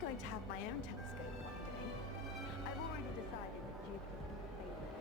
going to have my own telescope one day. I've already decided that Jupiter is my favorite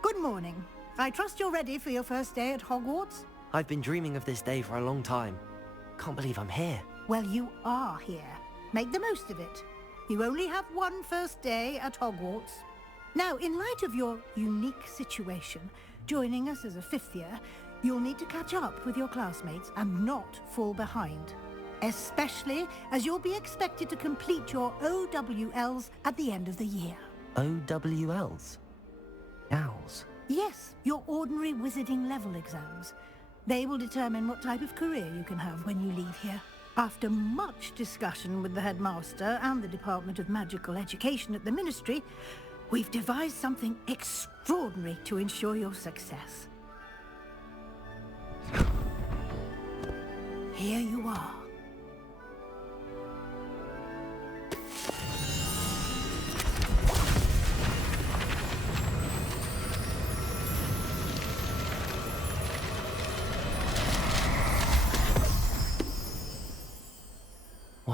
Good morning. I trust you're ready for your first day at Hogwarts? I've been dreaming of this day for a long time. Can't believe I'm here. Well, you are here. Make the most of it. You only have one first day at Hogwarts. Now, in light of your unique situation, joining us as a fifth year, you'll need to catch up with your classmates and not fall behind. Especially as you'll be expected to complete your OWLs at the end of the year. OWLs? Owls? Yes, your ordinary wizarding level exams. They will determine what type of career you can have when you leave here. After much discussion with the headmaster and the Department of Magical Education at the Ministry, we've devised something extraordinary to ensure your success. Here you are.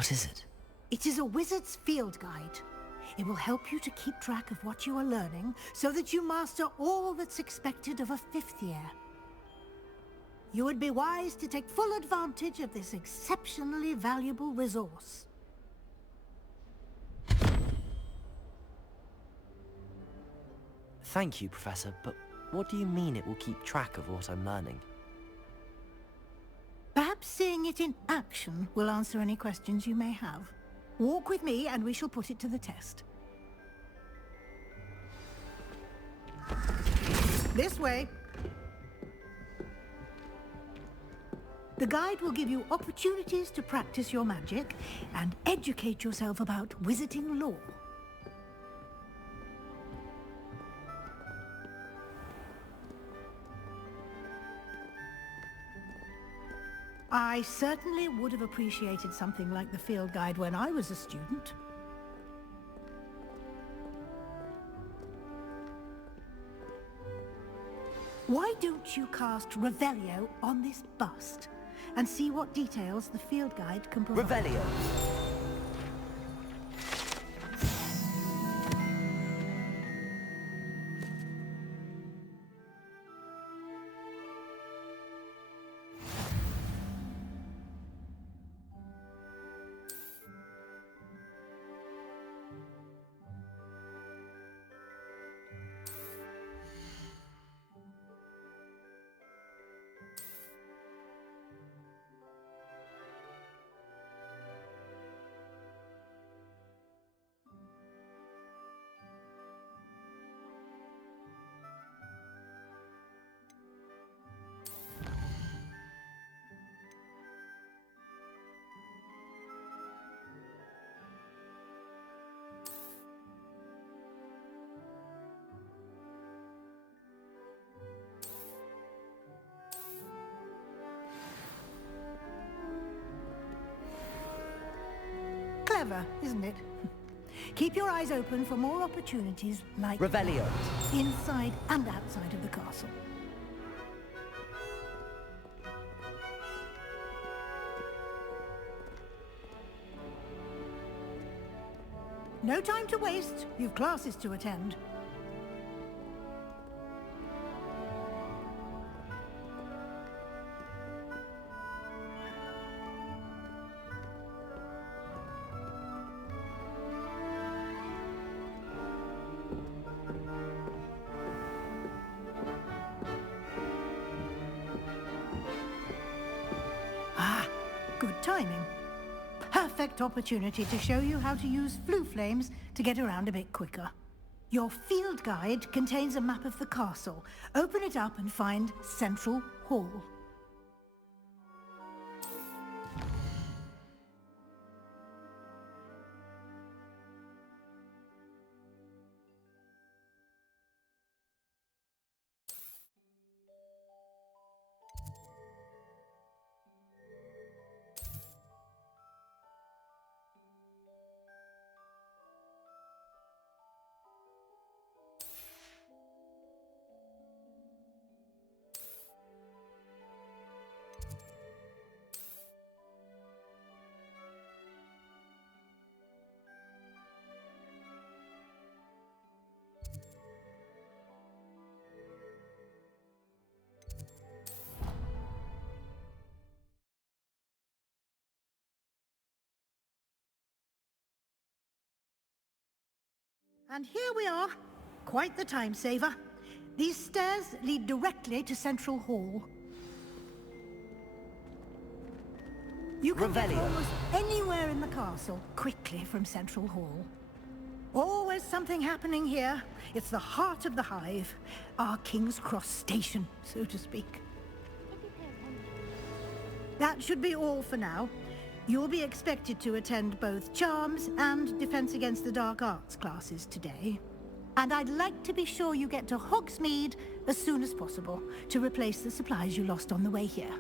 What is it? It is a wizard's field guide. It will help you to keep track of what you are learning so that you master all that's expected of a fifth year. You would be wise to take full advantage of this exceptionally valuable resource. Thank you, Professor, but what do you mean it will keep track of what I'm learning? Perhaps seeing it in action will answer any questions you may have. Walk with me and we shall put it to the test. This way. The guide will give you opportunities to practice your magic and educate yourself about wizarding lore. I certainly would have appreciated something like the field guide when I was a student. Why don't you cast Revelio on this bust and see what details the field guide can provide? Revelio! Clever, isn't it? Keep your eyes open for more opportunities like Revelio! that, inside and outside of the castle. No time to waste. You've classes to attend. Good timing. Perfect opportunity to show you how to use flue flames to get around a bit quicker. Your field guide contains a map of the castle. Open it up and find Central Hall. And here we are. Quite the time saver. These stairs lead directly to Central Hall. You can get almost anywhere in the castle quickly from Central Hall. Always something happening here. It's the heart of the hive. Our King's Cross station, so to speak. That should be all for now. You'll be expected to attend both Charms and Defense Against the Dark Arts classes today. And I'd like to be sure you get to Hogsmeade as soon as possible to replace the supplies you lost on the way here.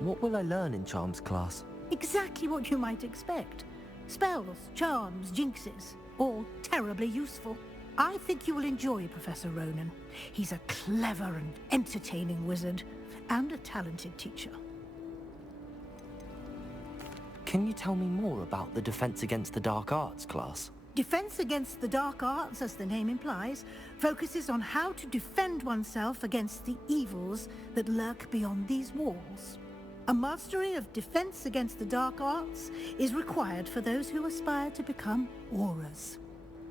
What will I learn in Charms class? Exactly what you might expect. Spells, charms, jinxes, all terribly useful. I think you will enjoy Professor Ronan. He's a clever and entertaining wizard, and a talented teacher. Can you tell me more about the Defense Against the Dark Arts class? Defense Against the Dark Arts, as the name implies, focuses on how to defend oneself against the evils that lurk beyond these walls. A mastery of Defense Against the Dark Arts is required for those who aspire to become Aurors.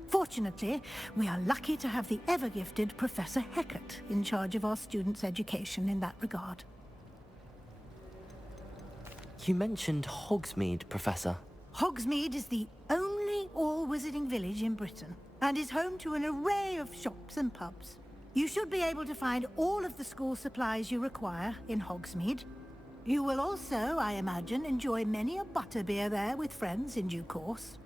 Fortunately, we are lucky to have the ever-gifted Professor Hecat in charge of our students' education in that regard. You mentioned Hogsmeade, Professor. Hogsmeade is the only all-wizarding village in Britain, and is home to an array of shops and pubs. You should be able to find all of the school supplies you require in Hogsmeade. You will also, I imagine, enjoy many a butterbeer there with friends in due course.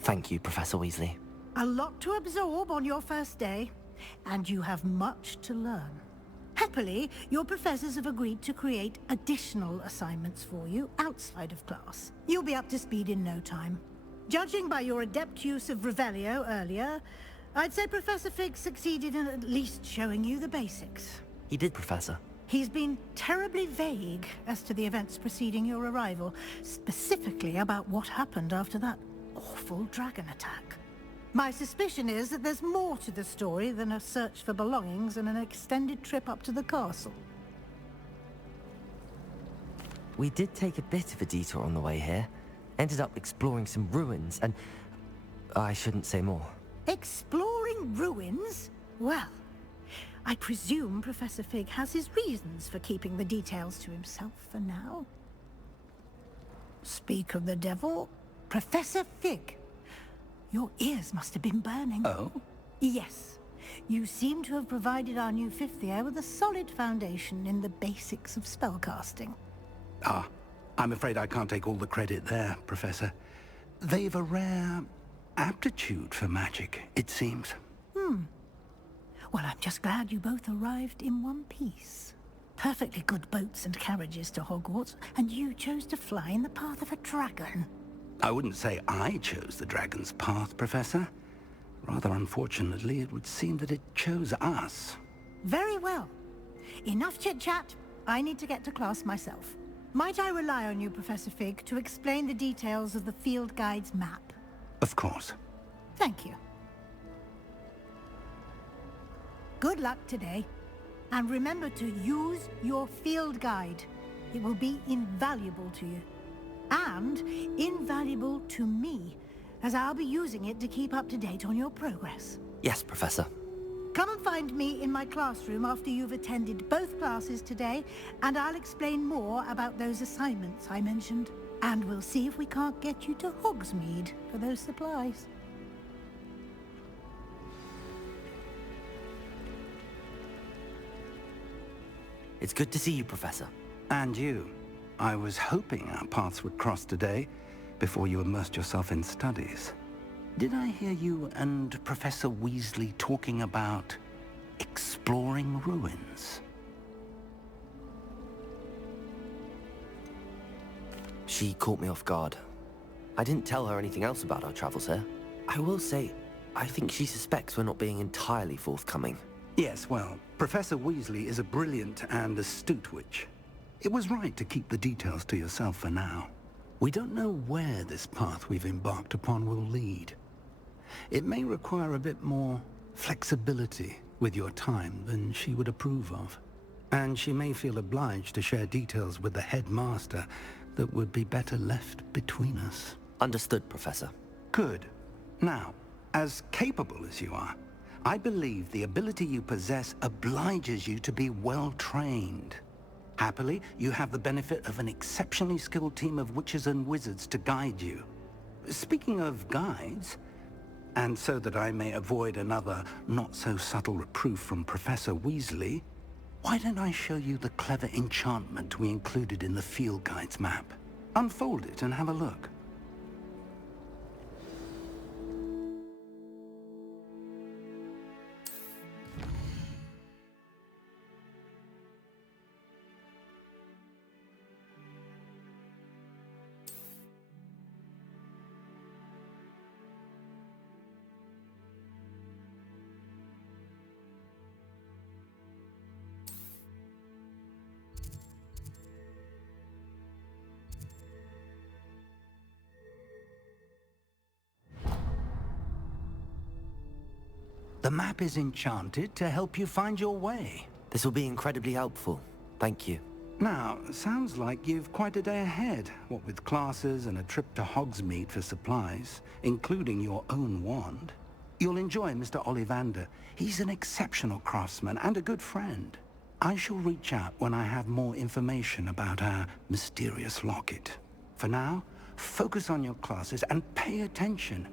Thank you, Professor Weasley. A lot to absorb on your first day, and you have much to learn. Happily, your professors have agreed to create additional assignments for you outside of class. You'll be up to speed in no time. Judging by your adept use of Revelio earlier, I'd say Professor Fig succeeded in at least showing you the basics. He did, Professor. He's been terribly vague as to the events preceding your arrival, specifically about what happened after that awful dragon attack. My suspicion is that there's more to the story than a search for belongings and an extended trip up to the castle. We did take a bit of a detour on the way here. Ended up exploring some ruins and... I shouldn't say more. Exploring ruins? Well, I presume Professor Fig has his reasons for keeping the details to himself for now. Speak of the devil, Professor Fig. Your ears must have been burning. Oh? Yes. You seem to have provided our new fifth year with a solid foundation in the basics of spellcasting. Ah, I'm afraid I can't take all the credit there, Professor. They've a rare aptitude for magic, it seems. Well, I'm just glad you both arrived in one piece. Perfectly good boats and carriages to Hogwarts, and you chose to fly in the path of a dragon. I wouldn't say I chose the dragon's path, Professor. Rather unfortunately, it would seem that it chose us. Very well. Enough chit-chat. I need to get to class myself. Might I rely on you, Professor Fig, to explain the details of the field guide's map? Of course. Thank you. Good luck today. And remember to use your field guide. It will be invaluable to you. And invaluable to me, as I'll be using it to keep up to date on your progress. Yes, Professor. Come and find me in my classroom after you've attended both classes today, and I'll explain more about those assignments I mentioned. And we'll see if we can't get you to Hogsmeade for those supplies. It's good to see you, Professor. And you. I was hoping our paths would cross today, before you immersed yourself in studies. Did I hear you and Professor Weasley talking about exploring ruins? She caught me off guard. I didn't tell her anything else about our travels here. I will say, I think she suspects we're not being entirely forthcoming. Yes, well, Professor Weasley is a brilliant and astute witch. It was right to keep the details to yourself for now. We don't know where this path we've embarked upon will lead. It may require a bit more flexibility with your time than she would approve of. And she may feel obliged to share details with the headmaster that would be better left between us. Understood, Professor. Good. Now, as capable as you are, I believe the ability you possess obliges you to be well trained. Happily, you have the benefit of an exceptionally skilled team of witches and wizards to guide you. Speaking of guides, and so that I may avoid another not-so-subtle reproof from Professor Weasley, why don't I show you the clever enchantment we included in the field guide's map? Unfold it and have a look. The map is enchanted to help you find your way. This will be incredibly helpful. Thank you. Now, sounds like you've quite a day ahead, what with classes and a trip to Hogsmeade for supplies, including your own wand. You'll enjoy Mr. Ollivander. He's an exceptional craftsman and a good friend. I shall reach out when I have more information about our mysterious locket. For now, focus on your classes and pay attention.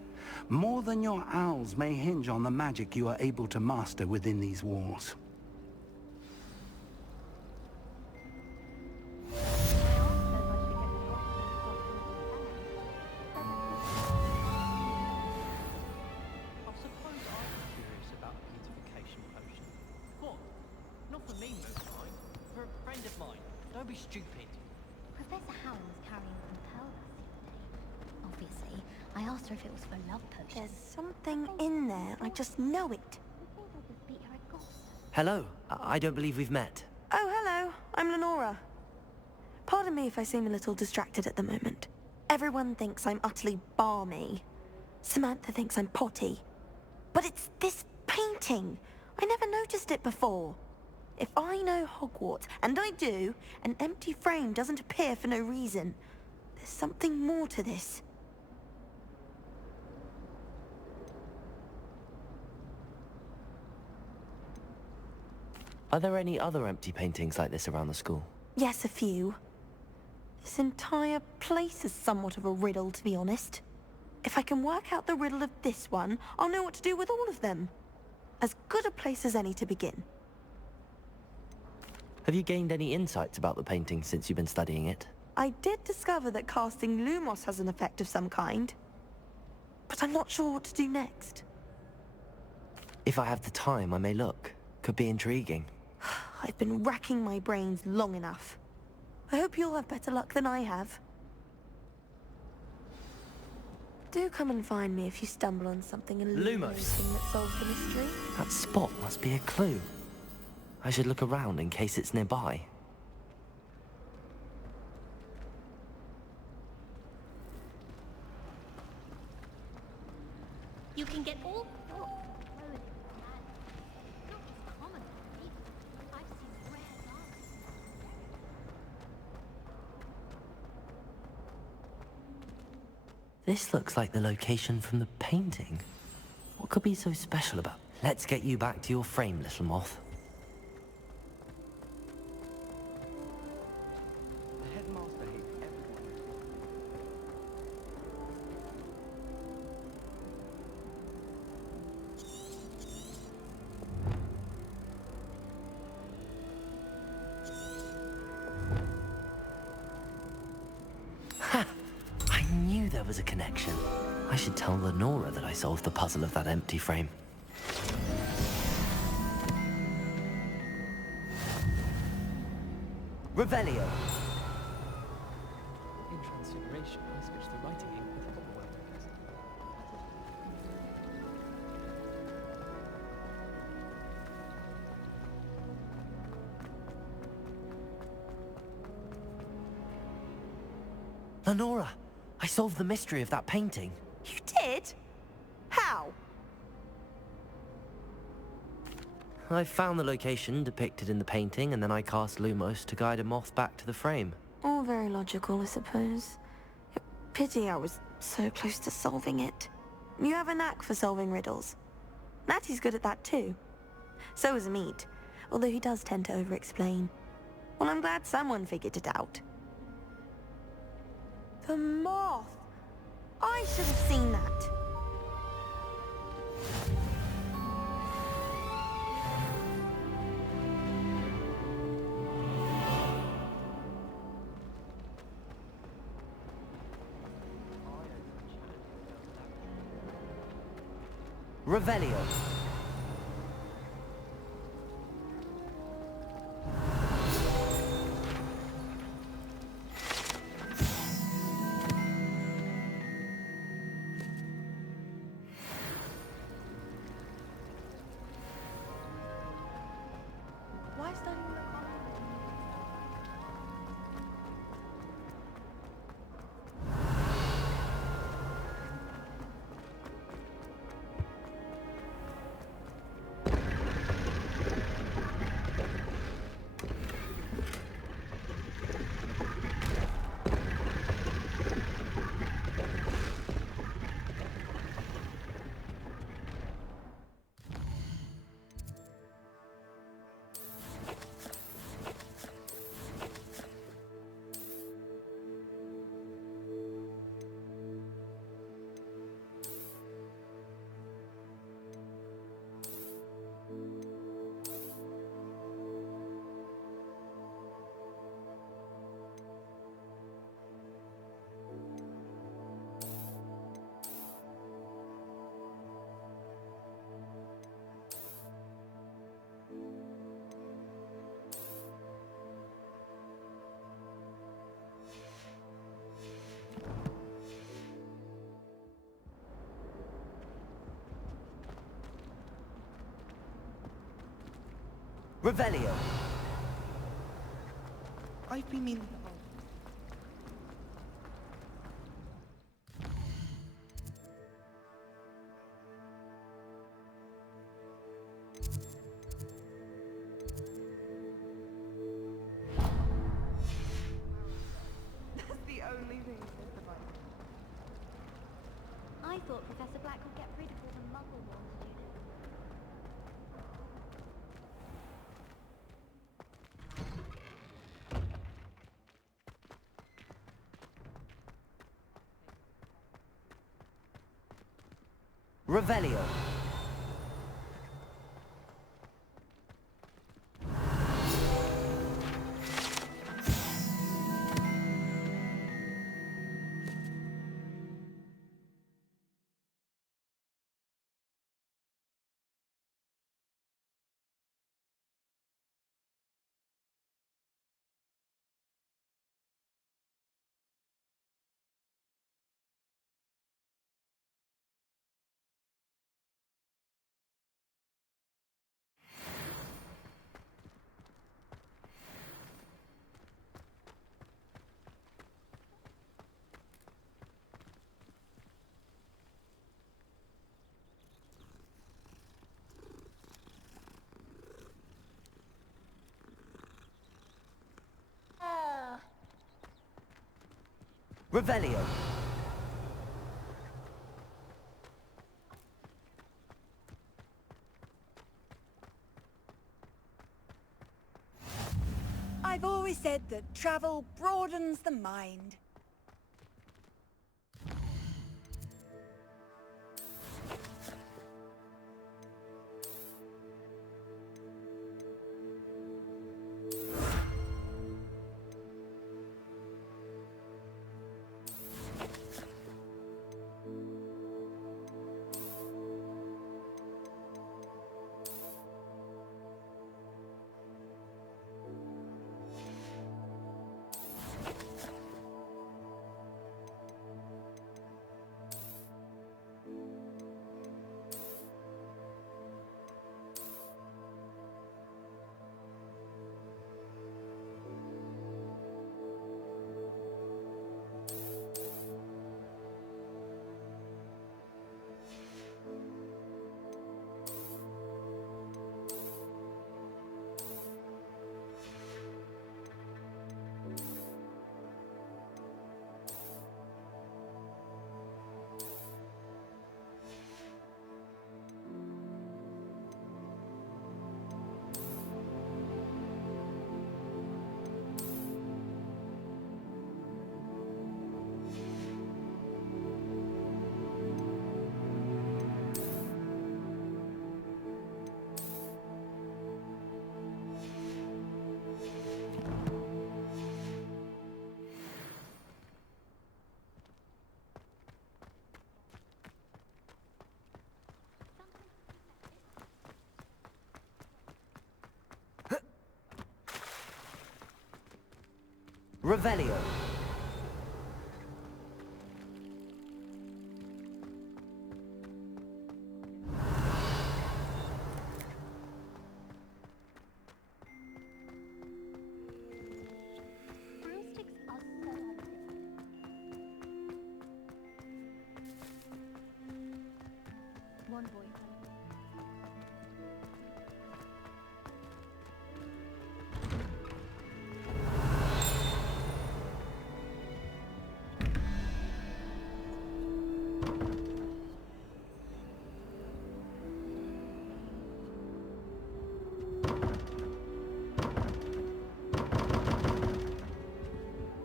More than your owls may hinge on the magic you are able to master within these walls. Stupid. Professor Howell was carrying some pearls the other day. Obviously, I asked her if it was for love potions. There's something in there. I just know it. I think I'll just beat her at golf. Hello. I don't believe we've met. Oh, hello. I'm Lenora. Pardon me if I seem a little distracted at the moment. Everyone thinks I'm utterly balmy. Samantha thinks I'm potty. But it's this painting. I never noticed it before. If I know Hogwarts, and I do, an empty frame doesn't appear for no reason. There's something more to this. Are there any other empty paintings like this around the school? Yes, a few. This entire place is somewhat of a riddle, to be honest. If I can work out the riddle of this one, I'll know what to do with all of them. As good a place as any to begin. Have you gained any insights about the painting since you've been studying it? I did discover that casting Lumos has an effect of some kind. But I'm not sure what to do next. If I have the time, I may look. Could be intriguing. I've been racking my brains long enough. I hope you'll have better luck than I have. Do come and find me if you stumble on something illuminating that solves the mystery. That spot must be a clue. I should look around in case it's nearby. You can get all sorts of clothing from magic. Not just common people. I've seen rare garments. This looks like the location from the painting. What could be so special about? Let's get you back to your frame, little moth. There was a connection. I should tell Lenora that I solved the puzzle of that empty frame. Revelio. In transfiguration, I switched the writing ink with proper word tokens. Lenora, I solved the mystery of that painting. You did? How? I found the location depicted in the painting, and then I cast Lumos to guide a moth back to the frame. All very logical, I suppose. Pity I was so close to solving it. You have a knack for solving riddles. Natty's good at that too. So is Meat, although he does tend to over-explain. Well, I'm glad someone figured it out. The moth! I should have seen that. Revelio. Why studying the common? Revelio. I've been meaning... That's the only thing that survived. I thought Professor Black would get rid of all the muggle-born students. Revelio. Revelio. I've always said that travel broadens the mind. Revelio. Broomsticks are so out of date. One boy.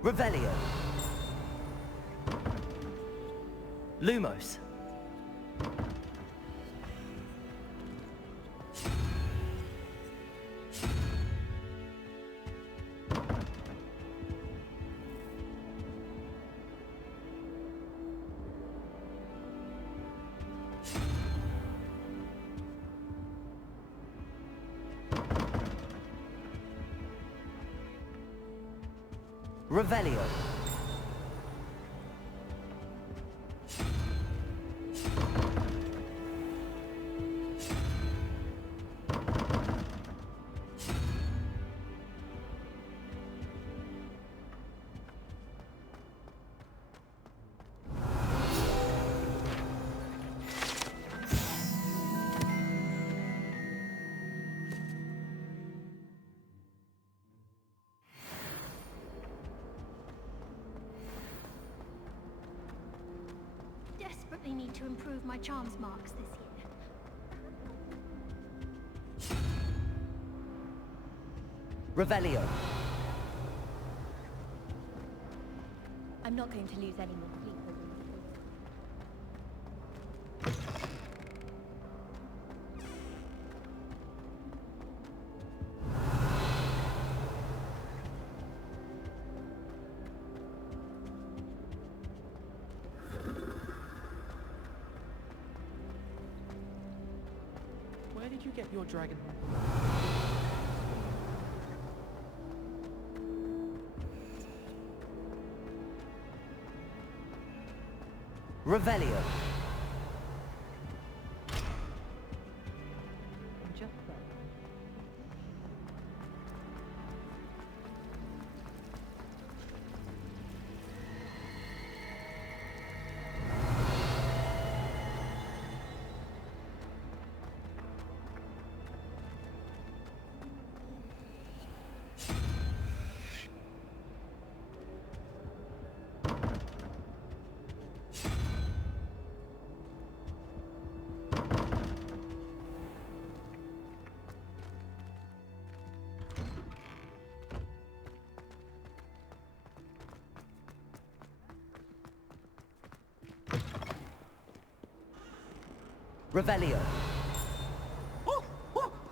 Revelio. Lumos. Revelio. Desperately need to improve my charms marks this year. Revelio. I'm not going to lose any more sleep over Where did you get your dragon? Revelio. just so. Revelio.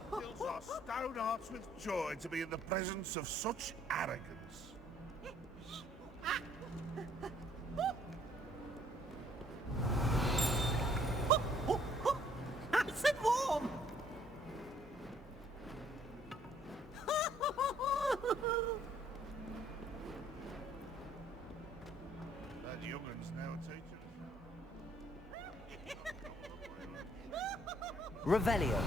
Fills our stout hearts with joy to be in the presence of such arrogance. Acid warm! That young'un's now a teacher. Revelio.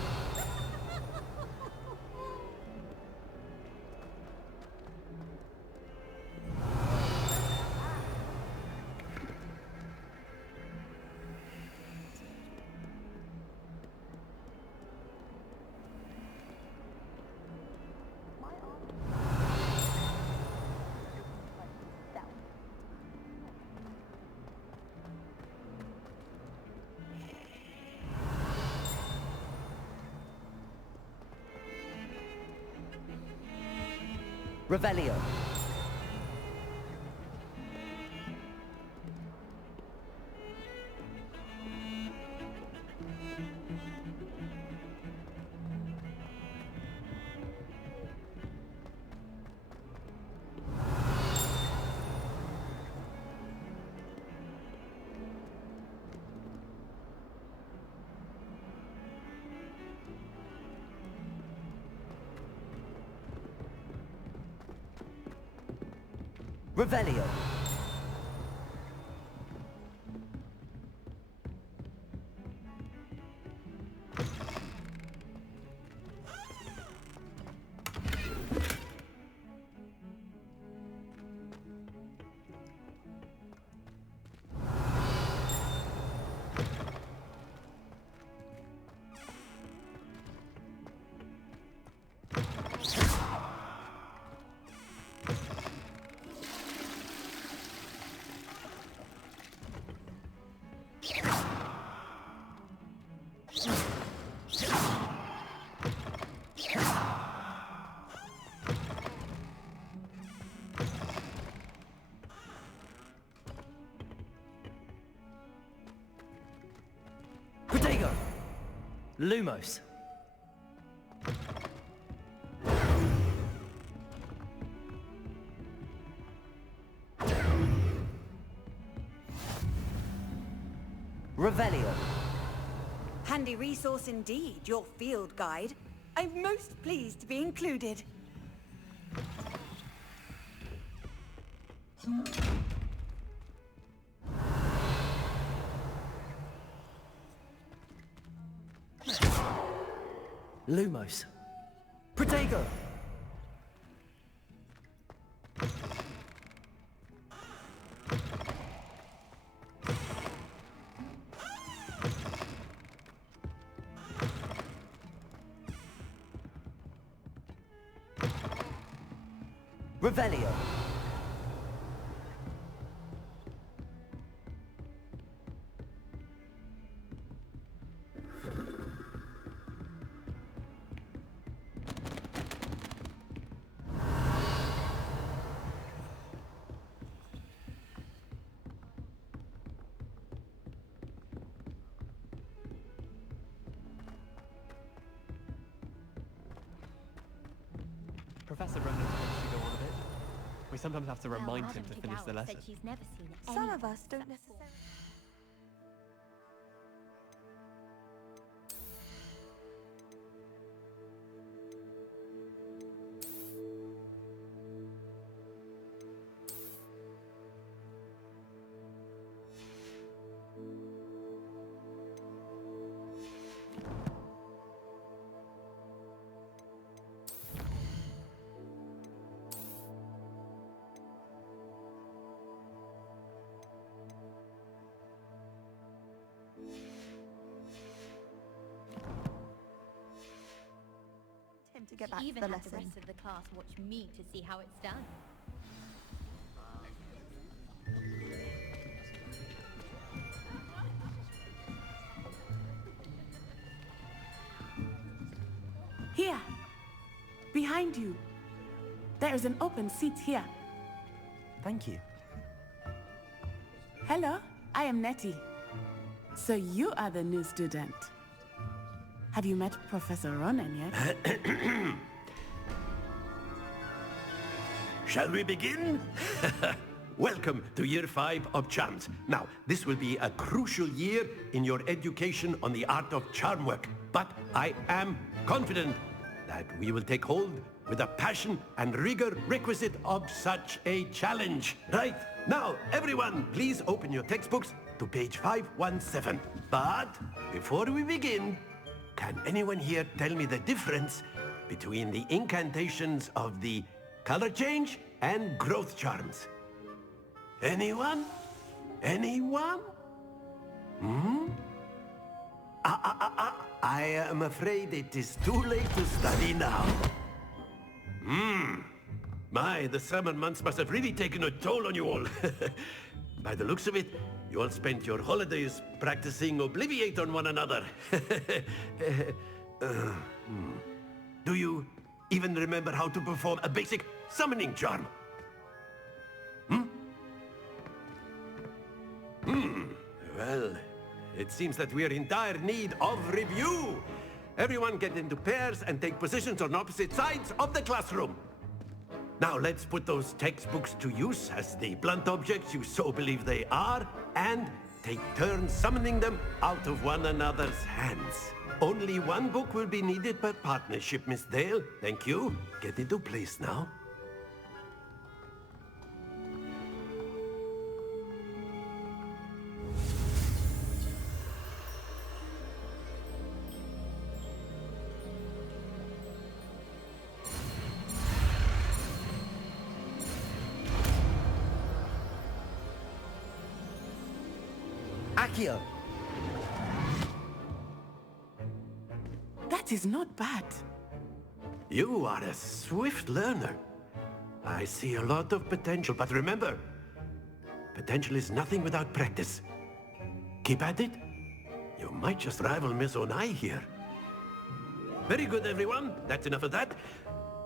Revelio. Revelio. Protego. Lumos. Revelio. Handy resource indeed, your field guide. I'm most pleased to be included. Lumos. Protego. Revelio. Professor Remnant wants to go on a bit. We sometimes have to remind him to finish the lesson. Said she's never seen Some of anything us don't except for- necessarily... him to get She back to even the had lesson. the rest of the class watch me to see how it's done. Here! Behind you! There is an open seat here. Thank you. Hello, I am Nettie. So you are the new student. Have you met Professor Ronan yet? Shall we begin? Welcome to Year 5 of Charms. Now, this will be a crucial year in your education on the art of charm work. But I am confident that we will take hold with the passion and rigor requisite of such a challenge. Right, now, everyone, please open your textbooks to page 517. But before we begin, can anyone here tell me the difference between the incantations of the color change and growth charms? Anyone? Anyone? I am afraid it is too late to study now. My, the summer months must have really taken a toll on you all. By the looks of it, you all spent your holidays practicing Obliviate on one another. Do you even remember how to perform a basic summoning charm? Well, it seems that we are in dire need of review. Everyone get into pairs and take positions on opposite sides of the classroom. Now let's put those textbooks to use as the blunt objects you so believe they are, and take turns summoning them out of one another's hands. Only one book will be needed per partnership, Miss Dale. Thank you. Get into place now. Accio! That is not bad. You are a swift learner. I see a lot of potential, but remember, potential is nothing without practice. Keep at it. You might just rival Miss Onai here. Very good, everyone. That's enough of that.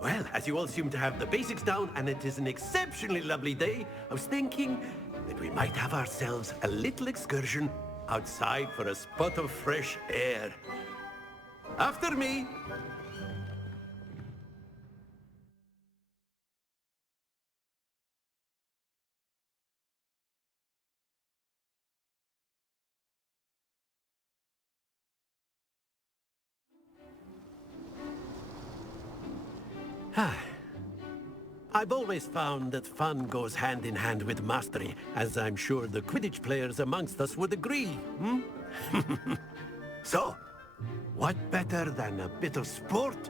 Well, as you all seem to have the basics down, and it is an exceptionally lovely day, I was thinking that we might have ourselves a little excursion outside for a spot of fresh air. After me! I've always found that fun goes hand in hand with mastery, as I'm sure the Quidditch players amongst us would agree, hmm? So, what better than a bit of sport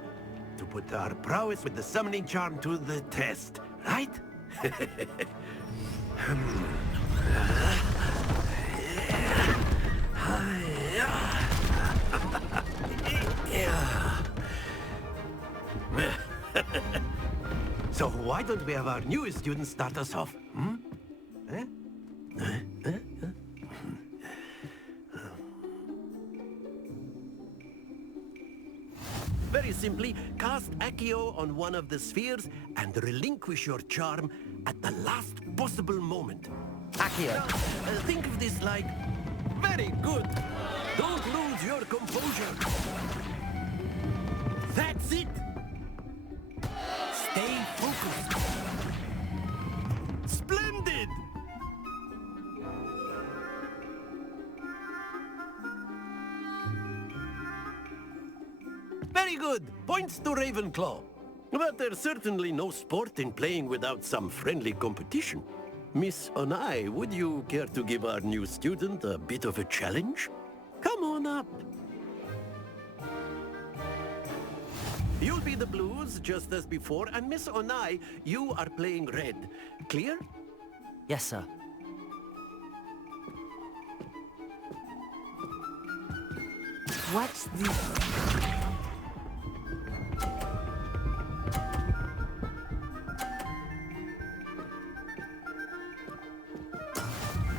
to put our prowess with the summoning charm to the test, right? So why don't we have our newest student start us off, hmm? Very simply, cast Accio on one of the spheres and relinquish your charm at the last possible moment. Accio! Now, think of this like... Very good! Don't lose your composure! That's it! Stay focused! Splendid! Very good! Points to Ravenclaw. But there's certainly no sport in playing without some friendly competition. Miss Onai, would you care to give our new student a bit of a challenge? Come on up. You'll be the blues, just as before, and Miss Onai, you are playing red. Clear? Yes, sir. Watch this.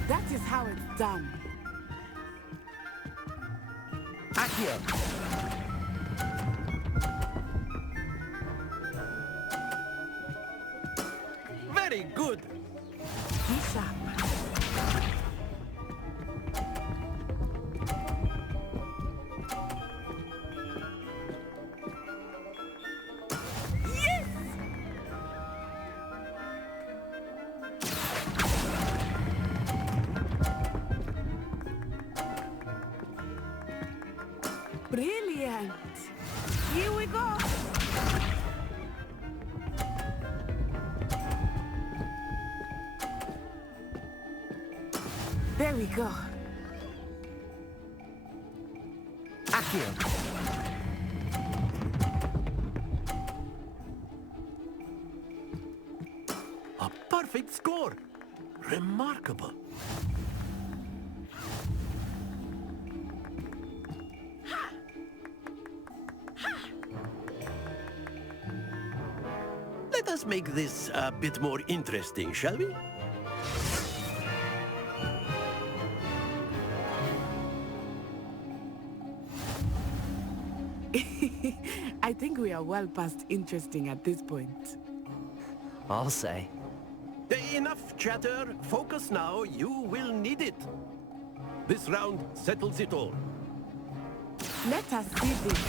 That is how it's done. Accio! Very good! Be sharp. Brilliant! Here we go! There we go. Accio! A perfect score! Remarkable! Let us make this a bit more interesting, shall we? I think we are well past interesting at this point. I'll say. Enough chatter. Focus now. You will need it. This round settles it all. Let us see this.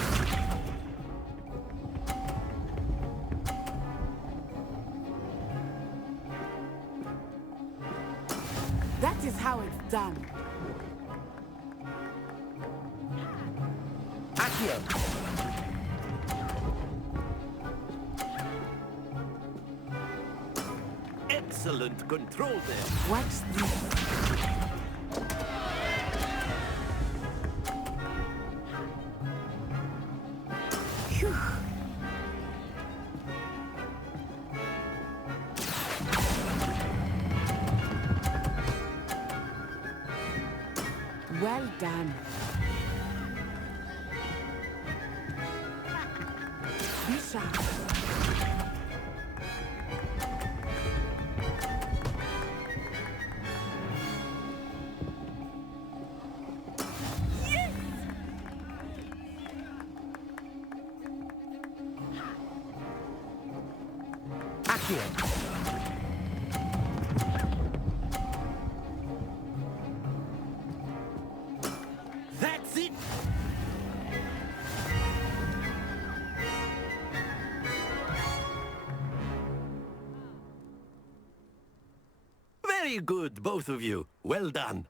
That is how it's done. Accio! Excellent control there. Watch this. Phew. done. Be sharp. Accio! That's it! Very good, both of you. Well done.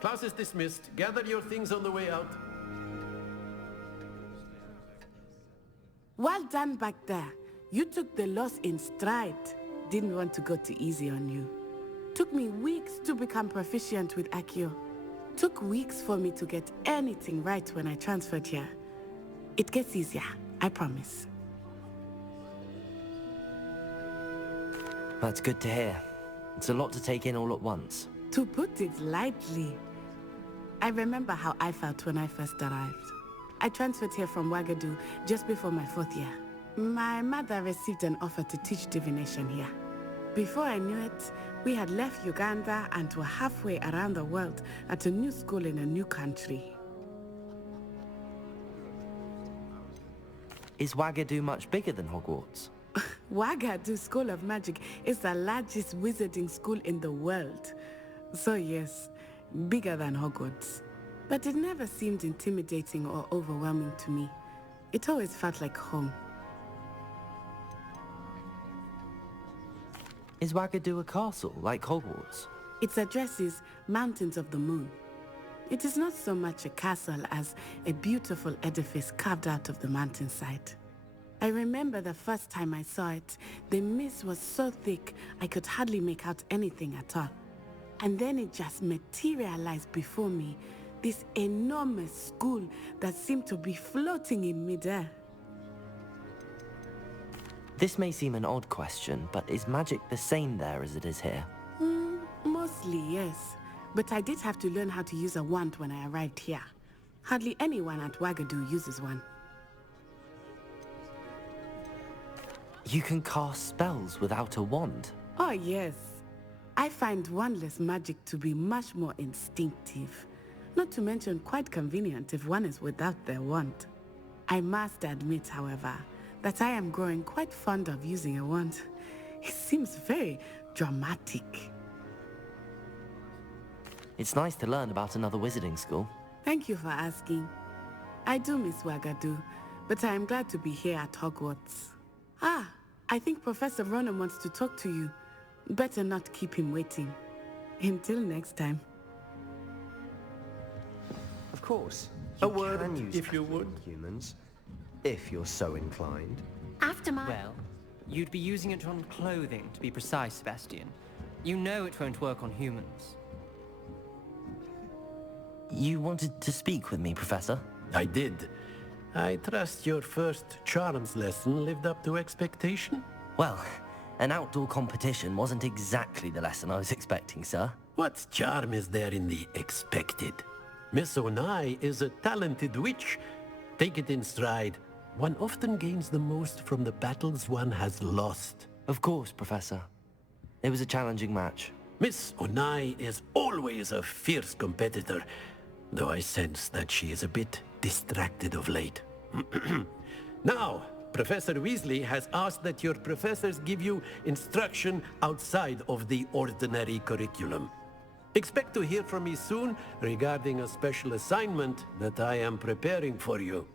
Class is dismissed. Gather your things on the way out. Well done back there. You took the loss in stride. Didn't want to go too easy on you. Took me weeks to become proficient with Accio. Took weeks for me to get anything right when I transferred here. It gets easier, I promise. That's good to hear. It's a lot to take in all at once. To put it lightly, I remember how I felt when I first arrived. I transferred here from Ouagadougou just before my 4th year. My mother received an offer to teach divination here. Before I knew it, we had left Uganda and were halfway around the world at a new school in a new country. Is Ouagadougou much bigger than Hogwarts? Ouagadougou School of Magic is the largest wizarding school in the world. So yes, bigger than Hogwarts. But it never seemed intimidating or overwhelming to me. It always felt like home. Is Ouagadougou a castle, like Hogwarts? Its address is Mountains of the Moon. It is not so much a castle as a beautiful edifice carved out of the mountainside. I remember the first time I saw it, the mist was so thick I could hardly make out anything at all. And then it just materialized before me, this enormous school that seemed to be floating in midair. This may seem an odd question, but is magic the same there as it is here? Mostly, yes. But I did have to learn how to use a wand when I arrived here. Hardly anyone at Ouagadougou uses one. You can cast spells without a wand? Oh, yes. I find wandless magic to be much more instinctive. Not to mention quite convenient if one is without their wand. I must admit, however, that I am growing quite fond of using a wand. It seems very dramatic. It's nice to learn about another wizarding school. Thank you for asking. I do miss Ouagadougou, but I am glad to be here at Hogwarts. Ah, I think Professor Ronan wants to talk to you. Better not keep him waiting. Until next time. Of course. A word, can use if you would. humans, if you're so inclined. After my... Well, you'd be using it on clothing, to be precise, Sebastian. You know it won't work on humans. You wanted to speak with me, Professor? I did. I trust your first charms lesson lived up to expectation? Well, an outdoor competition wasn't exactly the lesson I was expecting, sir. What charm is there in the expected? Miss Onai is a talented witch. Take it in stride. One often gains the most from the battles one has lost. Of course, Professor. It was a challenging match. Miss Onai is always a fierce competitor, though I sense that she is a bit distracted of late. Now, Professor Weasley has asked that your professors give you instruction outside of the ordinary curriculum. Expect to hear from me soon regarding a special assignment that I am preparing for you.